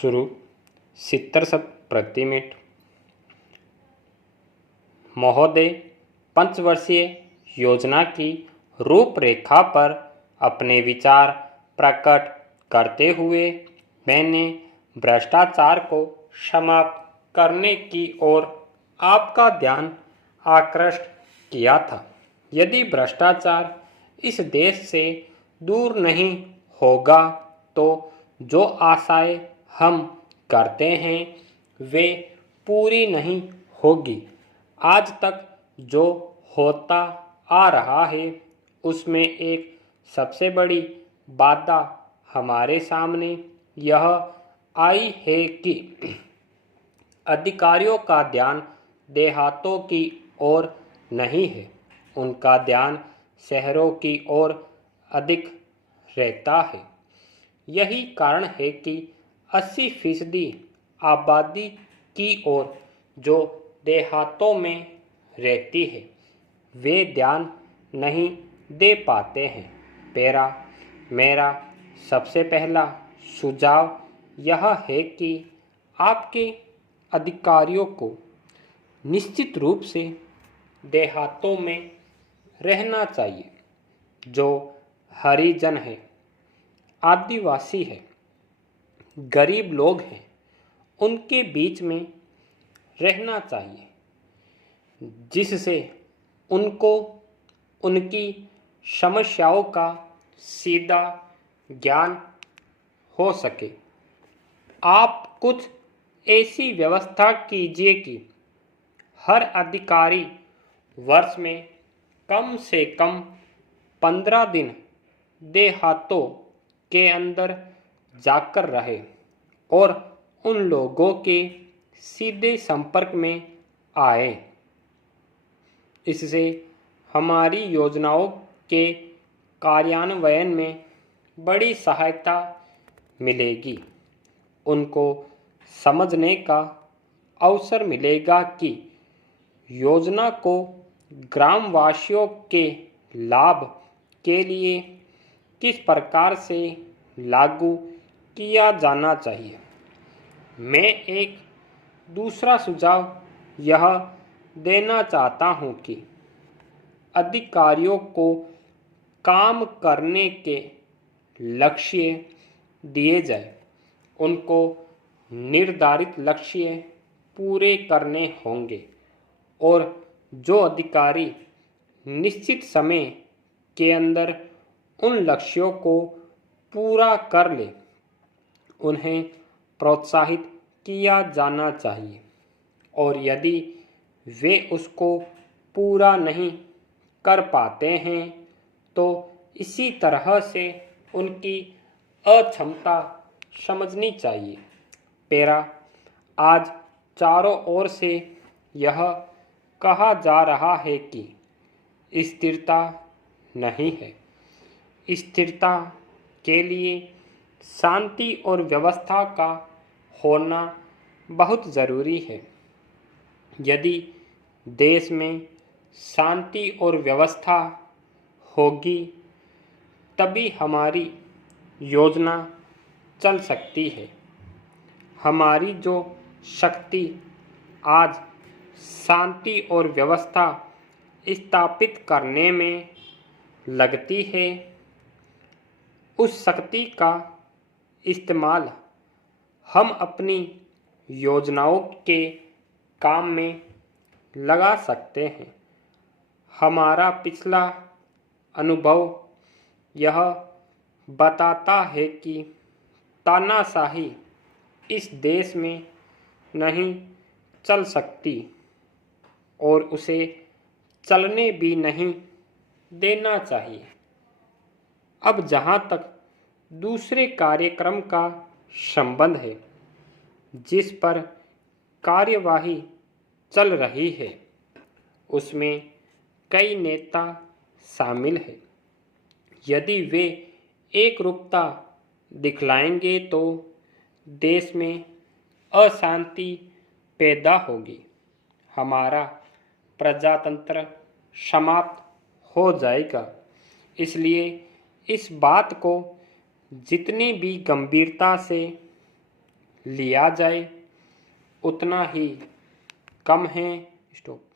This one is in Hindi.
शुरू 70 शब्द प्रति मिनट। महोदय, पंचवर्षीय योजना की रूपरेखा पर अपने विचार प्रकट करते हुए मैंने भ्रष्टाचार को समाप्त करने की ओर आपका ध्यान आकृष्ट किया था। यदि भ्रष्टाचार इस देश से दूर नहीं होगा तो जो आशाएं हम करते हैं वे पूरी नहीं होगी। आज तक जो होता आ रहा है उसमें एक सबसे बड़ी बाधा हमारे सामने यह आई है कि अधिकारियों का ध्यान देहातों की ओर नहीं है, उनका ध्यान शहरों की ओर अधिक रहता है। यही कारण है कि 80% आबादी की ओर जो देहातों में रहती है वे ध्यान नहीं दे पाते हैं। मेरा सबसे पहला सुझाव यह है कि आपके अधिकारियों को निश्चित रूप से देहातों में रहना चाहिए। जो हरिजन है, आदिवासी है, गरीब लोग हैं, उनके बीच में रहना चाहिए, जिससे उनको उनकी समस्याओं का सीधा ज्ञान हो सके। आप कुछ ऐसी व्यवस्था कीजिए कि हर अधिकारी वर्ष में कम से कम 15 दिन देहातों के अंदर जाकर रहे और उन लोगों के सीधे संपर्क में आए। इससे हमारी योजनाओं के कार्यान्वयन में बड़ी सहायता मिलेगी। उनको समझने का अवसर मिलेगा कि योजना को ग्रामवासियों के लाभ के लिए किस प्रकार से लागू किया जाना चाहिए। मैं एक दूसरा सुझाव यह देना चाहता हूं कि अधिकारियों को काम करने के लक्ष्य दिए जाए। उनको निर्धारित लक्ष्य पूरे करने होंगे और जो अधिकारी निश्चित समय के अंदर उन लक्ष्यों को पूरा कर ले उन्हें प्रोत्साहित किया जाना चाहिए, और यदि वे उसको पूरा नहीं कर पाते हैं तो इसी तरह से उनकी अक्षमता समझनी चाहिए। आज चारों ओर से यह कहा जा रहा है कि स्थिरता नहीं है। स्थिरता के लिए शांति और व्यवस्था का होना बहुत ज़रूरी है। यदि देश में शांति और व्यवस्था होगी तभी हमारी योजना चल सकती है। हमारी जो शक्ति आज शांति और व्यवस्था स्थापित करने में लगती है, उस शक्ति का इस्तेमाल हम अपनी योजनाओं के काम में लगा सकते हैं। हमारा पिछला अनुभव यह बताता है कि तानाशाही इस देश में नहीं चल सकती और उसे चलने भी नहीं देना चाहिए। अब जहाँ तक दूसरे कार्यक्रम का संबंध है जिस पर कार्यवाही चल रही है, उसमें कई नेता शामिल हैं। यदि वे एकरूपता दिखलाएंगे तो देश में अशांति पैदा होगी, हमारा प्रजातंत्र समाप्त हो जाएगा। इसलिए इस बात को जितनी भी गंभीरता से लिया जाए उतना ही कम है। स्टॉप।